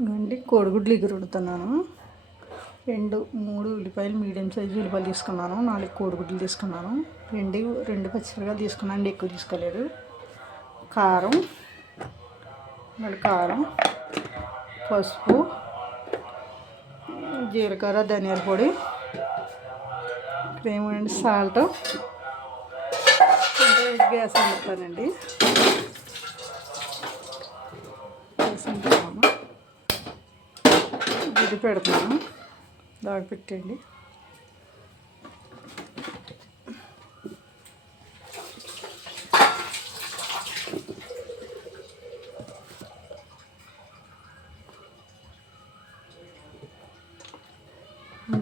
ఇవ్వండి కోడిగుడ్లు ఎగురుడుతున్నాను. 3 ఉల్లిపాయలు మీడియం సైజు ఉల్లిపాయలు తీసుకున్నాను. 4 కోడిగుడ్లు తీసుకున్నాను. రెండు పచ్చిమిరపకాయలు తీసుకున్నాను, ఎక్కువ తీసుకోలేదు. కారం, పసుపు, జీలకర్ర, ధనియాల పొడి, ఏమండి సాల్ట్, గ్యాస్ అందిస్తానండి. ఇది పెడుతున్నాను, దాకా పెట్టండి.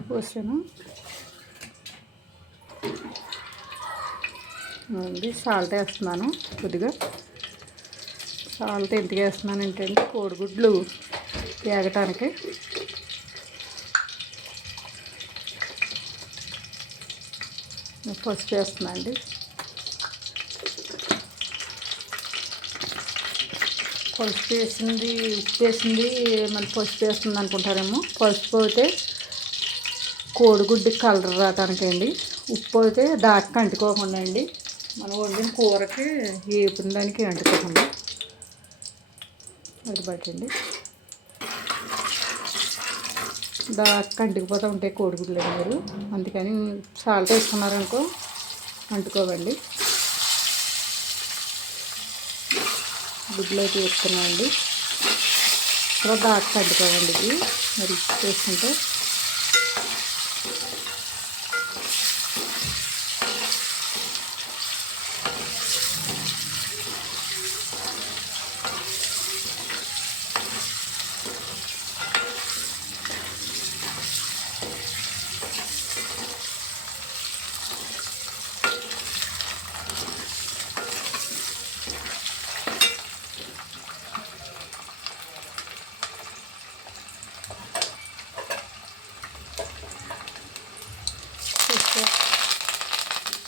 పోసాను అండి. సాల్ట్ వేస్తున్నాను కొద్దిగా. సాల్ట్ ఎందుకు వేస్తున్నాను ఏంటంటే కోడిగుడ్లు వేగటానికి. పసుపు వేస్తున్నా అండి. పసుపు వేసింది, ఉప్పు వేసింది, మళ్ళీ పసుపు వేస్తుంది అనుకుంటారేమో. పసుపు అయితే కోడిగుడ్డు కలర్ రావటానికండి. ఉప్పు అయితే దాకా అంటుకోకుండా అండి, మనం వండిన కూరకి వేపిన దానికి అంటుకోకుండా అది పట్టండి. దాకా అంటుకుపోతూ ఉంటాయి కోడిగుడ్లు మీరు, అందుకని సాల్ట్ వేసుకున్నారనుకో అంటుకోవండి. గుడ్లు అయితే వేసుకున్నామండి, తర్వాత దాకా అంటుకోవండి. ఇది మరి వేసుకుంటే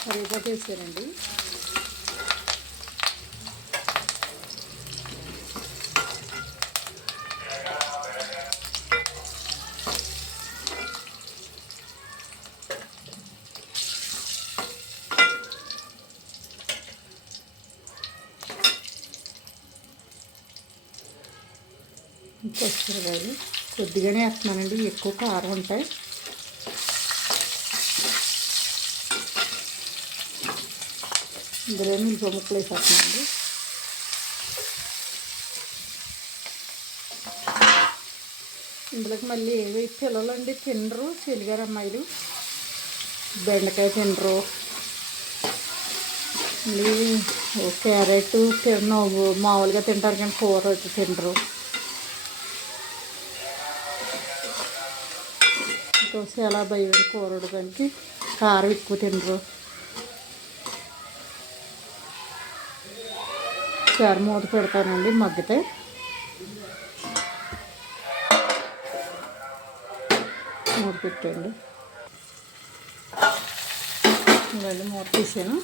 కరివేపాకు వేసానండి. పచ్చిమిరపకాయలు కొద్దిగానే వేస్తున్నానండి, ఎక్కువ కారం ఉంటాయి. ఇందులో మిరప ముక్కలు వేసేస్తున్నాండి. ఇందులోకి మళ్ళీ ఏవి పిల్లలండి తినరు, చెలిగారు అమ్మాయిలు బెండకాయ తినరు, మళ్ళీ క్యారెట్ మామూలుగా తింటారు కానీ కూర వచ్చి తినరు. దోశ ఎలా భయం కూర వండడానికి, కారం ఎక్కువ తినరు. చారు మూత పెడతానండి మగ్గితే. మూత పెట్టండి. మళ్ళీ మూత తీసాను.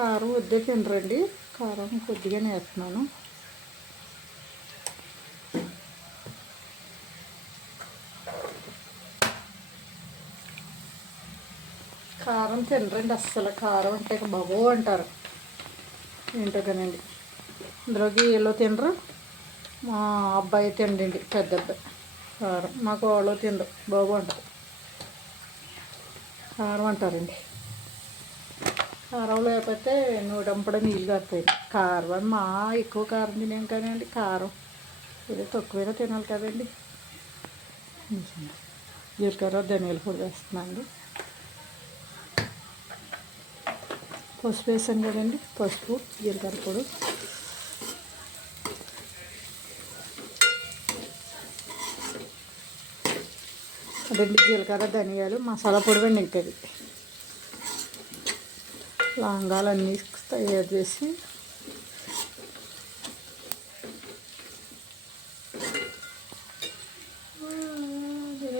కారం వద్దే తినరండి, కారం కొద్దిగానే వేస్తున్నాను. కారం తినరండి అస్సలు, కారం అంటే బాబో అంటారు. ఏంటో కానండి, ఇందులోకి వీళ్ళు తినరు. మా అబ్బాయి తినండి, పెద్ద అబ్బాయి కారం. మా కోళ్ళు తినరు, బాబు అంటారు, కారం అంటారండి. కారం లేకపోతే నూటంపడ నీళ్ళు కాస్తాయి. కారం మా ఎక్కువ కారం తినాం కానీ అండి, కారం ఏదో తక్కువైనా తినాలి కదండి. జీలకర్ర, ధనియాల పొడి వేస్తున్నాను. పసుపు వేసాను కదండి, పసుపు, జీలకర్ర పొడి, అదండి జీలకర్ర, ధనియాలు, మసాలా పొడి అండి. ఇంకది లవంగాలు అన్నీ తయారు చేసి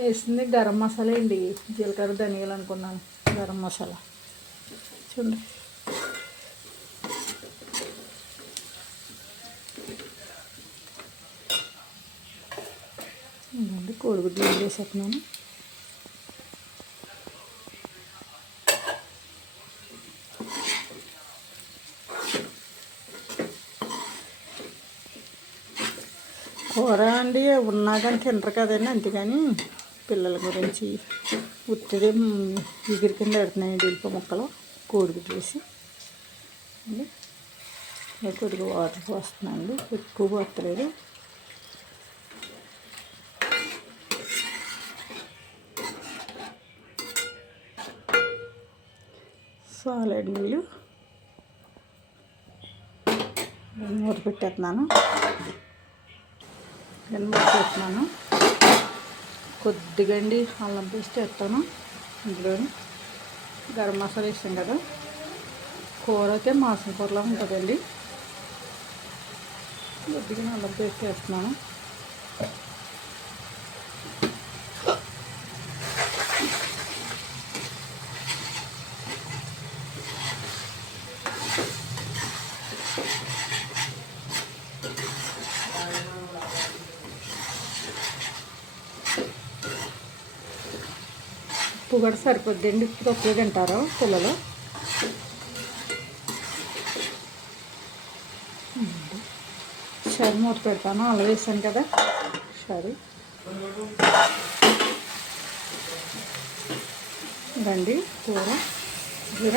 వేసింది గరం మసాలా అండి, జీలకర్ర ధనియాలు అనుకున్నాను. గరం మసాలా చూడండి. ఇదండి కోడిగుడ్లు వేసేస్తున్నాను. కూర అండి ఉన్నా కానీ తినరు కదండి, అందుకని పిల్లల గురించి ఉత్తిదే ఎగిరి కింద పెడుతున్నాయండి ఉల్లిపాయ ముక్కలు కోడిగుడ్లు వేసి అండి. కొద్దిగా వాటర్ పోస్తున్నానండి, ఎక్కువ పోతలేదు. సాలెడ్ నీళ్ళు మూత పెట్టేస్తున్నాను. మూత పెడుతున్నాను. కొద్దిగా అండి అల్లం పేస్ట్ వేస్తాను. ఇందులో గరం మసాలా వేసాం కదా, కూర అయితే మాంసం కూరలా ఉంటుందండి. కొద్దిగా అల్లం పేస్ట్ వేస్తున్నాను. ఉప్పు కూడా సరిపోద్దండి, ఉప్పు తక్కువ తింటారు పిల్లలు. సరే మూత పెడతాను, అలా వేసాను కదా. సరే రండి కూర కూర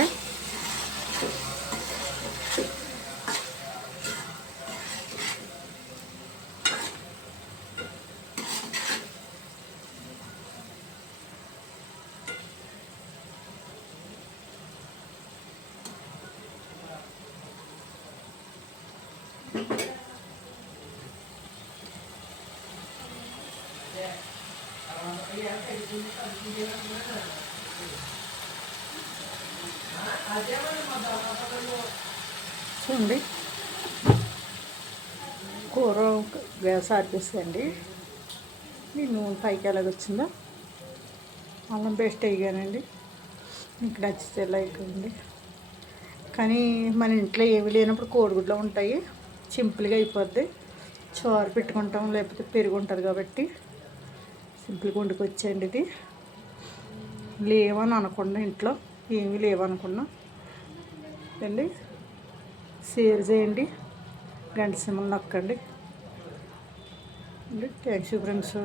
చూడండి. కూర గ్యాస్ ఆర్పేసండి. మీ నూనె పైకి ఎలాగొచ్చిందో. అల్లం పేస్ట్ వేయగానండి, మీకు నచ్చితే లైక్ అండి. కానీ మన ఇంట్లో ఏమి లేనప్పుడు కోడిగుడ్లు ఉంటాయి, సింపుల్గా అయిపోద్ది. చారు పెట్టుకుంటాం, లేకపోతే పెరుగు ఉంటుంది కాబట్టి సింపుల్గా వండుకొచ్చండి. ఇది లేవని అనకుండా, ఇంట్లో ఏమీ లేవనుకున్నా అండి, షేర్ చేయండి, గంట సింబల్ నొక్కండి అండి. Thanks friends.